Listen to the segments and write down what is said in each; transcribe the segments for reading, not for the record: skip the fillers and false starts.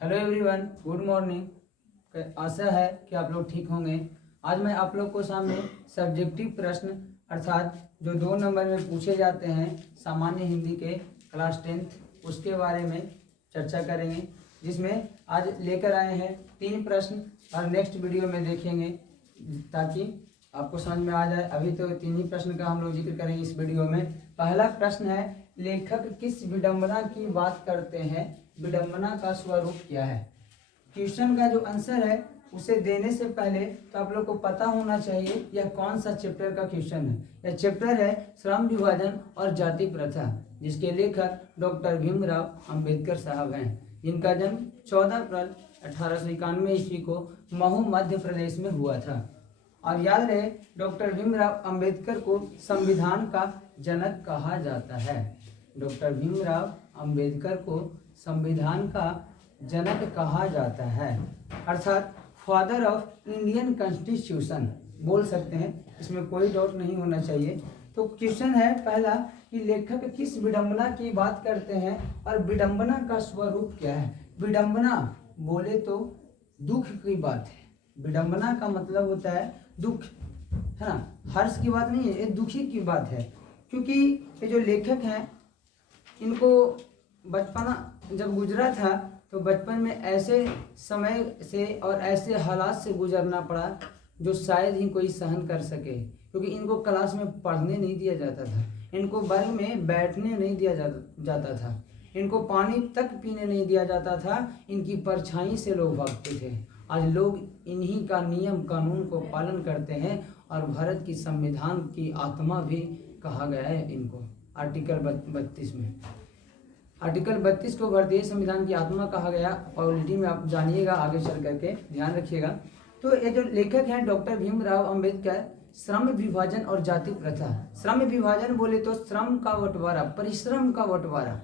Hello everyone, good morning. आशा है कि आप लोग ठीक होंगे। आज मैं आप लोग को सामने सब्जेक्टिव प्रश्न अर्थात जो 2 नंबर में पूछे जाते हैं सामान्य हिंदी के क्लास 10th उसके बारे में चर्चा करेंगे, जिसमें आज लेकर आए हैं 3 प्रश्न और नेक्स्ट वीडियो में देखेंगे ताकि आपको समझ में आ जाए। अभी तो 3 ही प्रश्न का हम लोग जिक्र करेंगे इस वीडियो में। पहला प्रश्न है, लेखक किस विडंबना की बात करते हैं? विडंबना का स्वरूप क्या है? क्वेश्चन का जो आंसर है उसे देने से पहले तो आप लोग को पता होना चाहिए यह कौन सा चैप्टर का क्वेश्चन है। यह चैप्टर है श्रम विभाजन और जाति प्रथा, जिसके लेखक डॉक्टर भीमराव अंबेडकर साहब हैं, जिनका जन्म 14 अप्रैल 1891 ईस्वी को महू मध्य प्रदेश में हुआ था। और याद रहे, डॉक्टर भीमराव अंबेडकर को संविधान का जनक कहा जाता है। डॉक्टर भीमराव अंबेडकर को संविधान का जनक कहा जाता है, अर्थात फादर ऑफ इंडियन कॉन्स्टिट्यूशन बोल सकते हैं, इसमें कोई डाउट नहीं होना चाहिए। तो क्वेश्चन है पहला कि लेखक किस विडंबना की बात करते हैं और विडंबना का स्वरूप क्या है? विडंबना बोले तो दुख की बात है। विडंबना का मतलब होता है दुख, है ना, हर्ष की बात नहीं है, ये दुखी की बात है। क्योंकि ये जो लेखक हैं इनको बचपना जब गुजरा था तो बचपन में ऐसे समय से और ऐसे हालात से गुजरना पड़ा जो शायद ही कोई सहन कर सके, क्योंकि इनको क्लास में पढ़ने नहीं दिया जाता था, इनको वर्ग में बैठने नहीं दिया जाता था, इनको पानी तक पीने नहीं दिया जाता था, इनकी परछाई से लोग भागते थे। आज लोग इन्हीं का नियम कानून को पालन करते हैं और भारत की संविधान की आत्मा भी कहा गया है इनको। आर्टिकल 32 में, आर्टिकल 32 को भारतीय संविधान की आत्मा कहा गया। पॉलिटी में आप जानिएगा, आगे चल करके ध्यान रखिएगा। तो ये जो लेखक हैं डॉक्टर भीमराव अंबेडकर, श्रम विभाजन और जाति प्रथा, श्रम विभाजन बोले तो श्रम का बंटवारा, परिश्रम का बंटवारा,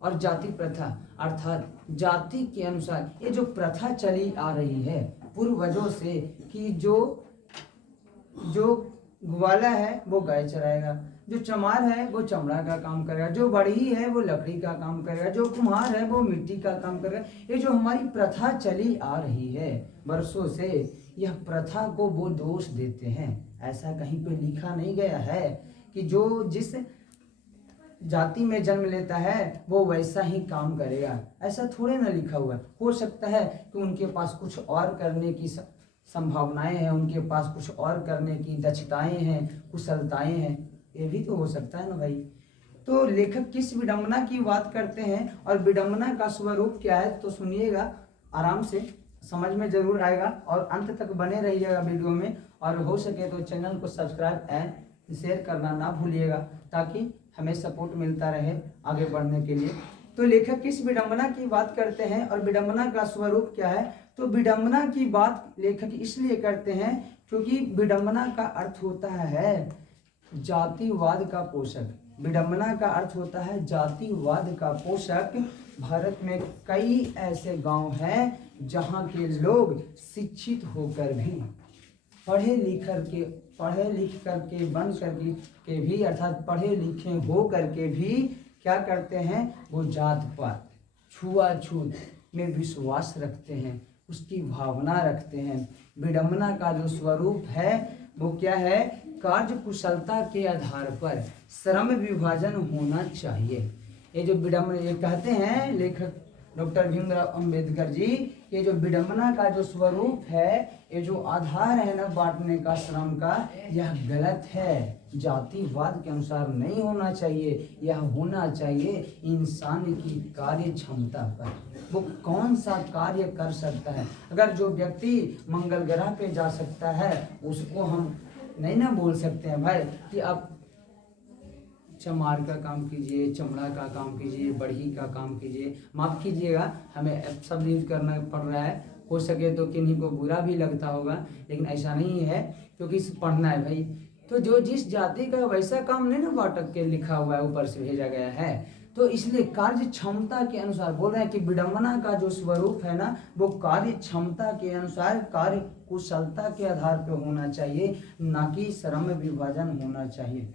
और जाति प्रथा अर्थात जाति के अनुसार ये जो प्रथा चली आ रही है पूर्वजों से कि जो ग्वाला है वो गाय चराएगा, जो चमार है वो चमड़ा का काम करेगा, जो बढ़ई है वो लकड़ी का काम करेगा, जो कुम्हार है वो मिट्टी का काम करेगा। ये जो हमारी प्रथा चली आ रही है वर्षों से, यह प्रथा को वो दोष देते हैं। ऐसा कहीं पे लिखा नहीं गया है कि जो जिस जाति में जन्म लेता है वो वैसा ही काम करेगा, ऐसा थोड़े ना लिखा हुआ है। हो सकता है कि उनके पास कुछ और करने की संभावनाएं हैं, उनके पास कुछ और करने की दक्षताएं हैं, कुशलताएं हैं, ये भी तो हो सकता है ना भाई। तो लेखक किस विडंबना की बात करते हैं और विडंबना का स्वरूप क्या है, तो सुनिएगा, आराम से समझ में जरूर आएगा और अंत तक बने रहिएगा वीडियो में। और हो सके तो चैनल को सब्सक्राइब एंड शेयर करना ना भूलिएगा ताकि हमें सपोर्ट मिलता रहे आगे बढ़ने के लिए। तो लेखक किस विडंबना की बात करते हैं और विडंबना का स्वरूप क्या है? तो विडंबना की बात लेखक इसलिए करते हैं क्योंकि विडंबना का अर्थ होता है जातिवाद का पोषक। विडंबना का अर्थ होता है जातिवाद का पोषक। भारत में कई ऐसे गांव हैं जहां के लोग शिक्षित होकर भी, पढ़े लिख करके बन करके भी, अर्थात पढ़े लिखे हो करके भी क्या करते हैं, वो जात पात छुआछूत में विश्वास रखते हैं, उसकी भावना रखते हैं। विडंबना का जो स्वरूप है वो क्या है? कार्य कुशलता के आधार पर श्रम विभाजन होना चाहिए। ये जो विडंबना, ये कहते हैं लेखक डॉक्टर भीमराव अंबेडकर जी, ये जो विडंबना का जो स्वरूप है, ये जो आधार है ना बांटने का श्रम का, यह गलत है। जातिवाद के अनुसार नहीं होना चाहिए, यह होना चाहिए इंसान की कार्य क्षमता पर, वो कौन सा कार्य कर सकता है। अगर जो व्यक्ति मंगल ग्रह पे जा सकता है उसको हम नहीं ना बोल सकते हैं भाई कि आप चमार का काम कीजिए, चमड़ा का काम कीजिए, बढ़ी का काम कीजिए। माफ़ कीजिएगा, हमें शब्द यूज करना पड़ रहा है, हो सके तो किन्हीं को बुरा भी लगता होगा, लेकिन ऐसा नहीं है, क्योंकि पढ़ना है भाई। तो जो जिस जाति का वैसा काम नहीं ना बाटक के लिखा हुआ है, ऊपर से भेजा गया है, तो इसलिए कार्य क्षमता के अनुसार बोल रहे हैं कि विडंबना का जो स्वरूप है ना वो कार्य क्षमता के अनुसार, कार्य कुशलता के आधार पर होना चाहिए, ना कि श्रम विभाजन होना चाहिए।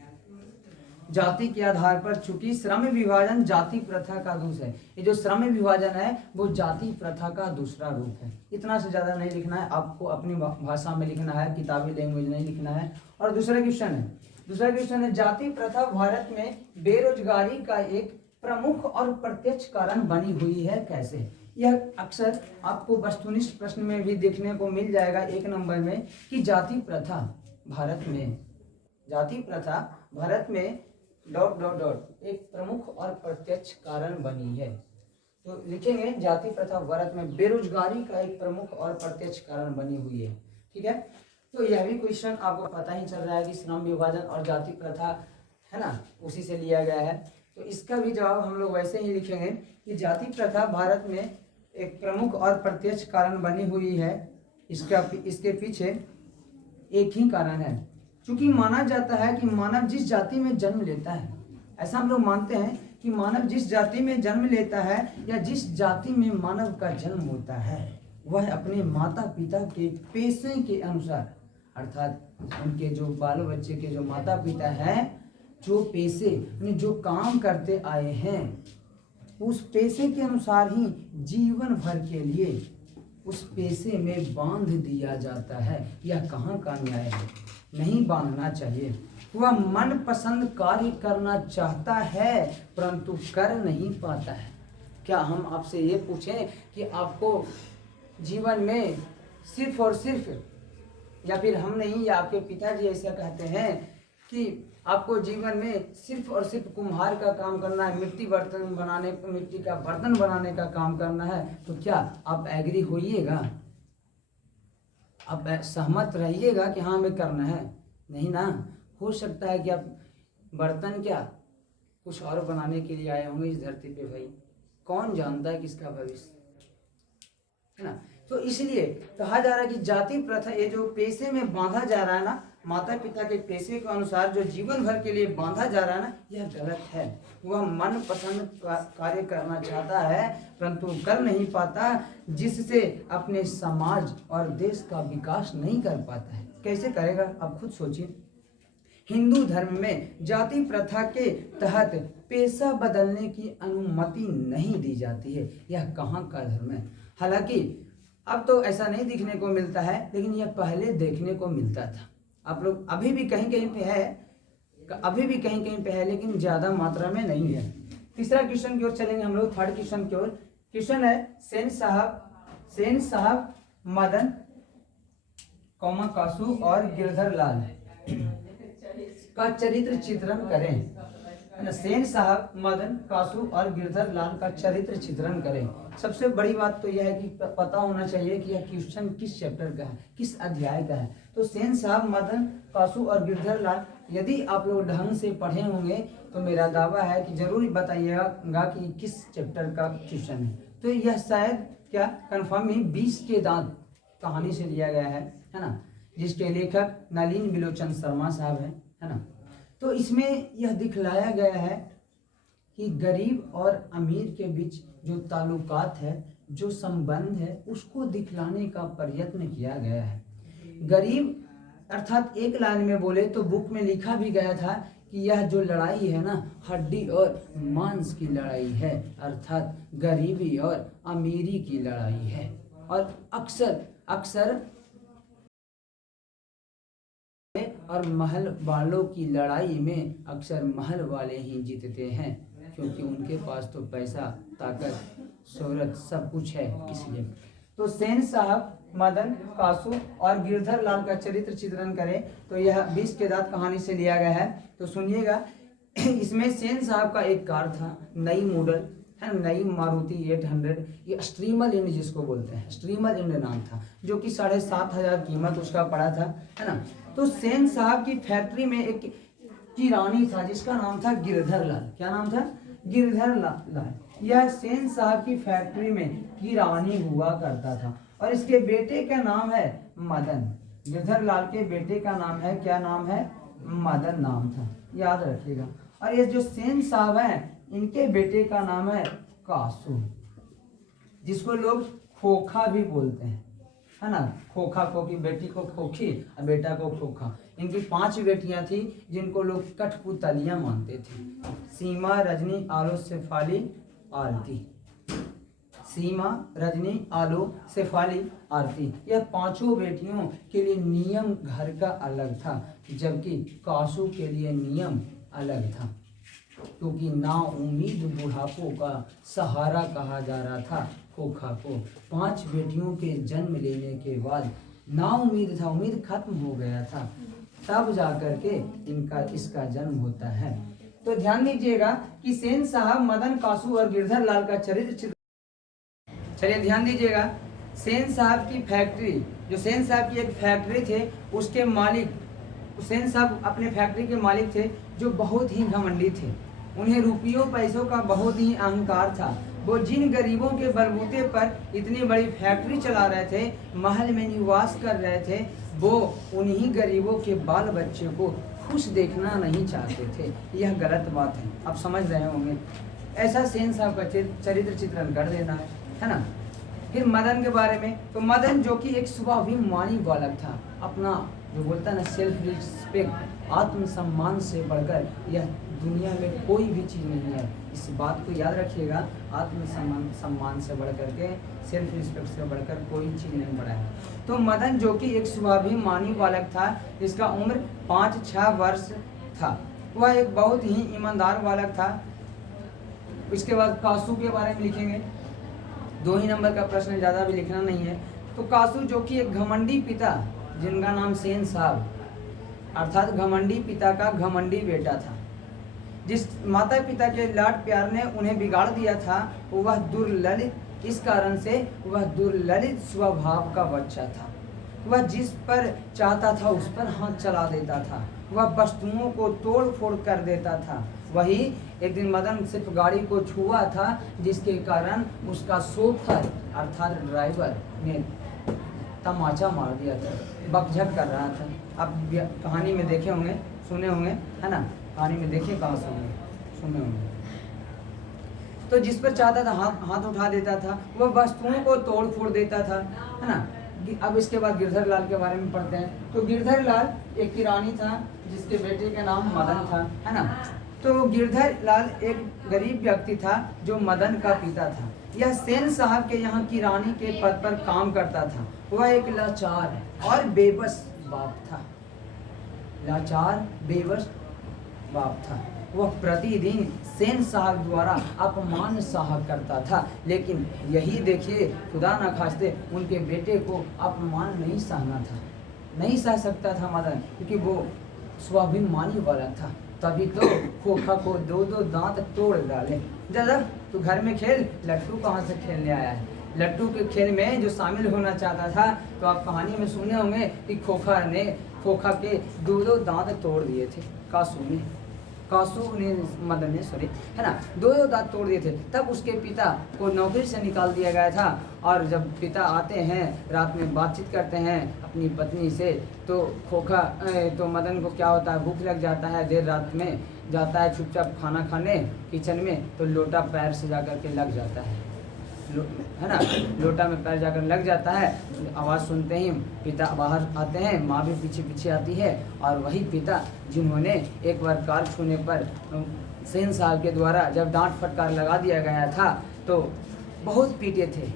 जाति के आधार पर, चूंकि श्रम विभाजन जाति प्रथा का दोष है। ये जो श्रम विभाजन है वो जाति प्रथा का दूसरा रूप है। इतना से ज्यादा नहीं लिखना है आपको, अपनी भाषा में लिखना है, किताबी लैंग्वेज नहीं लिखना है। और दूसरा क्वेश्चन है जाति प्रथा भारत में बेरोजगारी का एक प्रमुख और प्रत्यक्ष कारण बनी हुई है, कैसे? यह अक्सर आपको वस्तुनिष्ठ प्रश्न में भी देखने को मिल जाएगा 1 नंबर में कि जाति प्रथा भारत में ... एक प्रमुख और प्रत्यक्ष कारण बनी है। तो लिखेंगे जाति प्रथा भारत में बेरोजगारी का एक प्रमुख और प्रत्यक्ष कारण बनी हुई है। ठीक है, तो यह भी क्वेश्चन आपको पता ही चल रहा है कि श्रम विभाजन और जाति प्रथा है ना, उसी से लिया गया है। तो इसका भी जवाब हम लोग वैसे ही लिखेंगे कि जाति प्रथा भारत में एक प्रमुख और प्रत्यक्ष कारण बनी हुई है। इसके पीछे एक ही कारण है, क्योंकि माना जाता है कि मानव जिस जाति में जन्म लेता है, ऐसा हम लोग मानते हैं कि मानव जिस जाति में जन्म लेता है या जिस जाति में मानव का जन्म होता है वह अपने माता पिता के पेशे के अनुसार, अर्थात उनके जो बाल बच्चे के जो माता पिता हैं जो पेशे यानी जो काम करते आए हैं उस पेशे के अनुसार ही जीवन भर के लिए उस पेशे में बांध दिया जाता है। यह कहाँ का न्याय है? नहीं बांधना चाहिए। वह मनपसंद कार्य करना चाहता है परंतु कर नहीं पाता है। क्या हम आपसे ये पूछें कि आपको जीवन में सिर्फ और सिर्फ, या फिर हम नहीं या आपके पिताजी ऐसा कहते हैं कि आपको जीवन में सिर्फ और सिर्फ कुम्हार का काम करना है, मिट्टी का बर्तन बनाने का काम करना है, तो क्या आप एग्री होइएगा? आप सहमत रहिएगा कि हाँ हमें करना है? नहीं ना। हो सकता है कि आप बर्तन क्या कुछ और बनाने के लिए आए होंगे इस धरती पे। भाई कौन जानता है किसका भविष्य, है ना। तो इसलिए कहा जा रहा है कि जाति प्रथा, ये जो पेशे में बांधा जा रहा है ना, माता पिता के पेशे के अनुसार जो जीवन भर के लिए बांधा जा रहा है ना, यह गलत है। वह मनपसंद कार्य करना चाहता है परंतु कर नहीं पाता, जिससे अपने समाज और देश का विकास नहीं कर पाता है। कैसे करेगा आप खुद सोचिए। हिंदू धर्म में जाति प्रथा के तहत पेशा बदलने की अनुमति नहीं दी जाती है। यह कहाँ का धर्म है? हालांकि अब तो ऐसा नहीं दिखने को मिलता है, लेकिन यह पहले देखने को मिलता था। आप लोग अभी भी कहीं कहीं पे है, लेकिन ज्यादा मात्रा में नहीं है। तीसरा क्वेश्चन की ओर चलेंगे हम लोग, थर्ड क्वेश्चन की ओर। क्वेश्चन है सेन साहब मदन कासू और गिरधर लाल का चरित्र चित्रण करें। सेन साहब मदन कासू और गिरधर लाल का चरित्र चित्रण करें। सबसे बड़ी बात तो यह है कि पता होना चाहिए कि यह क्वेश्चन किस चैप्टर का है, किस अध्याय का है। तो सेन साहब मदन कासू और गिरधर लाल यदि आप लोग ढंग से पढ़े होंगे तो मेरा दावा है कि जरूर बताइएगा कि किस चैप्टर का क्वेश्चन है। तो यह शायद क्या कंफर्म ही 20 के दांत कहानी से लिया गया है ना, जिसके लेखक नलिन बिलोचन शर्मा साहब है ना। तो इसमें यह दिखलाया गया है कि गरीब और अमीर के बीच जो ताल्लुकात है, जो संबंध है, उसको दिखलाने का प्रयत्न किया गया है। गरीब अर्थात एक लाइन में बोले तो बुक में लिखा भी गया था कि यह जो लड़ाई है ना, हड्डी और मांस की लड़ाई है, अर्थात गरीबी और अमीरी की लड़ाई है। और अक्सर और महल वालों की लड़ाई में अक्सर महल वाले ही जीतते हैं, क्योंकि उनके पास तो पैसा, ताकत, शोहरत सब कुछ है इसलिए। तो सेन साहब मदन कासू और गिरधर लाल का चरित्र चित्रण करें तो यह 20 के दांत कहानी से लिया गया है। तो सुनिएगा, इसमें सेन साहब का एक कार था, नई मॉडल है, नई मारुति 800, ये स्ट्रीमर इंड जिसको बोलते हैं, स्ट्रीमर इंड नाम था, जो कि 7,500 कीमत उसका पड़ा था, है ना। तो सेन साहब की फैक्ट्री में एक किरानी था जिसका नाम था गिरधर लाल। क्या नाम था? गिरधर लाल। यह सेन साहब की फैक्ट्री में किरानी हुआ करता था और इसके बेटे का नाम है मदन। गिरधर लाल के बेटे का नाम है, क्या नाम है? मदन नाम था, याद रखिएगा। और ये जो सेन साहब हैं, इनके बेटे का नाम है कासू, जिसको लोग खोखा भी बोलते हैं, है ना। खोखा को की बेटी को खोखी और बेटा को खोखा। इनकी 5 बेटियां थी जिनको लोग कठपुतलियां मानते थे। सीमा, रजनी, आलो, शेफाली, आरती। सीमा, रजनी, आलो, शेफाली, आरती, यह 5 बेटियों के लिए नियम घर का अलग था, जबकि कासू के लिए नियम अलग था, क्योंकि नाउम्मीद बुढ़ापों का सहारा कहा जा रहा था खोखा को। 5 बेटियों के जन्म लेने के बाद नाउम्मीद था, उम्मीद खत्म हो गया था, तब जाकर के इसका जन्म होता है। तो ध्यान दीजिएगा कि सेन साहब, मदन, कासू और गिरधर लाल का चरित्र। चलिए ध्यान दीजिएगा, सेन साहब की फैक्ट्री, जो सेन साहब की एक फैक्ट्री थे, उसके मालिक, सेन साहब अपने फैक्ट्री के मालिक थे, जो बहुत ही घमंडी थे। उन्हें रुपयों पैसों का बहुत ही अहंकार था। वो जिन गरीबों के बलबूते पर इतनी बड़ी फैक्ट्री चला रहे थे, महल में निवास कर रहे थे, वो उन्हीं गरीबों के बाल बच्चे को खुश देखना नहीं चाहते थे। यह गलत बात है, आप समझ रहे होंगे। ऐसा सेन साहब का चरित्र चित्रण कर देना है ना। फिर मदन के बारे में, तो मदन जो कि एक स्वाभिमानी बालक था, अपना जो बोलता है ना सेल्फ रिस्पेक्ट, आत्मसम्मान से बढ़कर यह दुनिया में कोई भी चीज़ नहीं है। इस बात को याद रखिएगा, सम्मान से बढ़कर के, सेल्फ रिस्पेक्ट से बढ़कर कोई चीज़ नहीं बढ़ा है। तो मदन जो कि एक स्वाभिमानी बालक था, जिसका उम्र 5-6 वर्ष था, वह एक बहुत ही ईमानदार बालक था। इसके बाद कासू के बारे में लिखेंगे, 2 ही नंबर का प्रश्न, ज़्यादा भी लिखना नहीं है। तो कासू जो कि एक घमंडी पिता, जिनका नाम सेन साहब, अर्थात घमंडी पिता का घमंडी बेटा था, जिस माता पिता के लाड प्यार ने उन्हें बिगाड़ दिया था, वह दुर्ललित, इस कारण से वह दुर्ललित स्वभाव का बच्चा था। वह जिस पर चाहता था उस पर हाथ चला देता था, वह वस्तुओं को तोड़ फोड़ कर देता था। वही एक दिन मदन सिर्फ गाड़ी को छुआ था, जिसके कारण उसका शोफर अर्थात ड्राइवर ने तमाचा मार दिया था, बकझक कर रहा था। आप कहानी में देखे होंगे, सुने होंगे, है ना। कहानी में देखे, कहाँ सुने होंगे। तो जिस पर चाहता था हाथ उठा देता था, वह वस्तुओं को तोड़ फोड़ देता था, है ना। अब इसके बाद गिरधर लाल के बारे में पढ़ते हैं। तो गिरधर लाल एक किरानी था, जिसके बेटे का नाम मदन था, है ना। तो गिरधर लाल एक गरीब व्यक्ति था, जो मदन का पिता था। यह सेन साहब के यहाँ किरानी के पद पर काम करता था। वह एक लाचार और बेबस बाप था, लाचार बेबस बाप था। वह प्रतिदिन सेन साहब द्वारा अपमान सहा करता था, लेकिन यही देखिए, खुदा न खास्ते उनके बेटे को अपमान नहीं सहना था, नहीं सह सकता था मदन, क्योंकि वो स्वाभिमानी वाला था। तभी तो खोखा को 2-2 दांत तोड़ डाले। दादा तू घर में खेल, लट्टू कहाँ से खेलने आया है। लट्टू के खेल में जो शामिल होना चाहता था, तो आप कहानी में सुने होंगे कि खोखा के 2-2 दांत तोड़ दिए थे कासू ने मदन ने सॉरी, है ना, 2-2 दांत तोड़ दिए थे। तब उसके पिता को नौकरी से निकाल दिया गया था। और जब पिता आते हैं, रात में बातचीत करते हैं अपनी पत्नी से, तो तो मदन को क्या होता है, भूख लग जाता है, देर रात में जाता है चुपचाप खाना खाने किचन में, तो लोटा पैर से जाकर के लग जाता है, है ना, लोटा में पैर जाकर लग जाता है। आवाज़ सुनते ही पिता बाहर आते हैं, माँ भी पीछे पीछे आती है। और वही पिता जिन्होंने एक बार कार छूने पर सेन साहब के द्वारा जब डांट फटकार लगा दिया गया था, तो बहुत पीटे थे,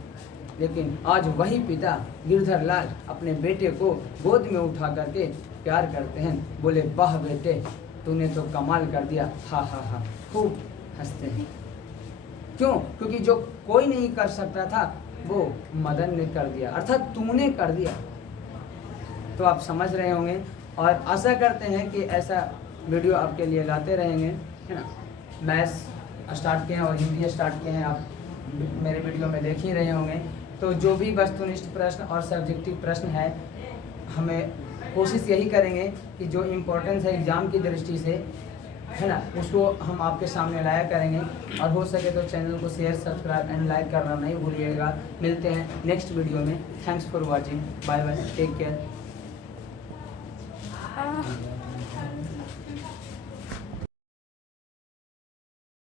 लेकिन आज वही पिता गिरधर लाल अपने बेटे को गोद में उठा करके प्यार करते हैं। बोले वाह बेटे, तूने तो कमाल कर दिया, हा हा हा, खूब हंसते हैं। क्यों? क्योंकि जो कोई नहीं कर सकता था, वो मदन ने कर दिया, अर्थात तूने कर दिया। तो आप समझ रहे होंगे, और आशा करते हैं कि ऐसा वीडियो आपके लिए लाते रहेंगे, है ना। मैथ्स स्टार्ट किए हैं और हिंदी स्टार्ट किए हैं, आप मेरे वीडियो में देख ही रहे होंगे। तो जो भी वस्तुनिष्ठ प्रश्न और सब्जेक्टिव प्रश्न है, हमें कोशिश यही करेंगे कि जो इम्पोर्टेंस है एग्ज़ाम की दृष्टि से, है ना, उसको हम आपके सामने लाया करेंगे। और हो सके तो चैनल को शेयर, सब्सक्राइब एंड लाइक करना नहीं भूलिएगा। मिलते हैं नेक्स्ट वीडियो में। Thanks for watching, bye bye, take care.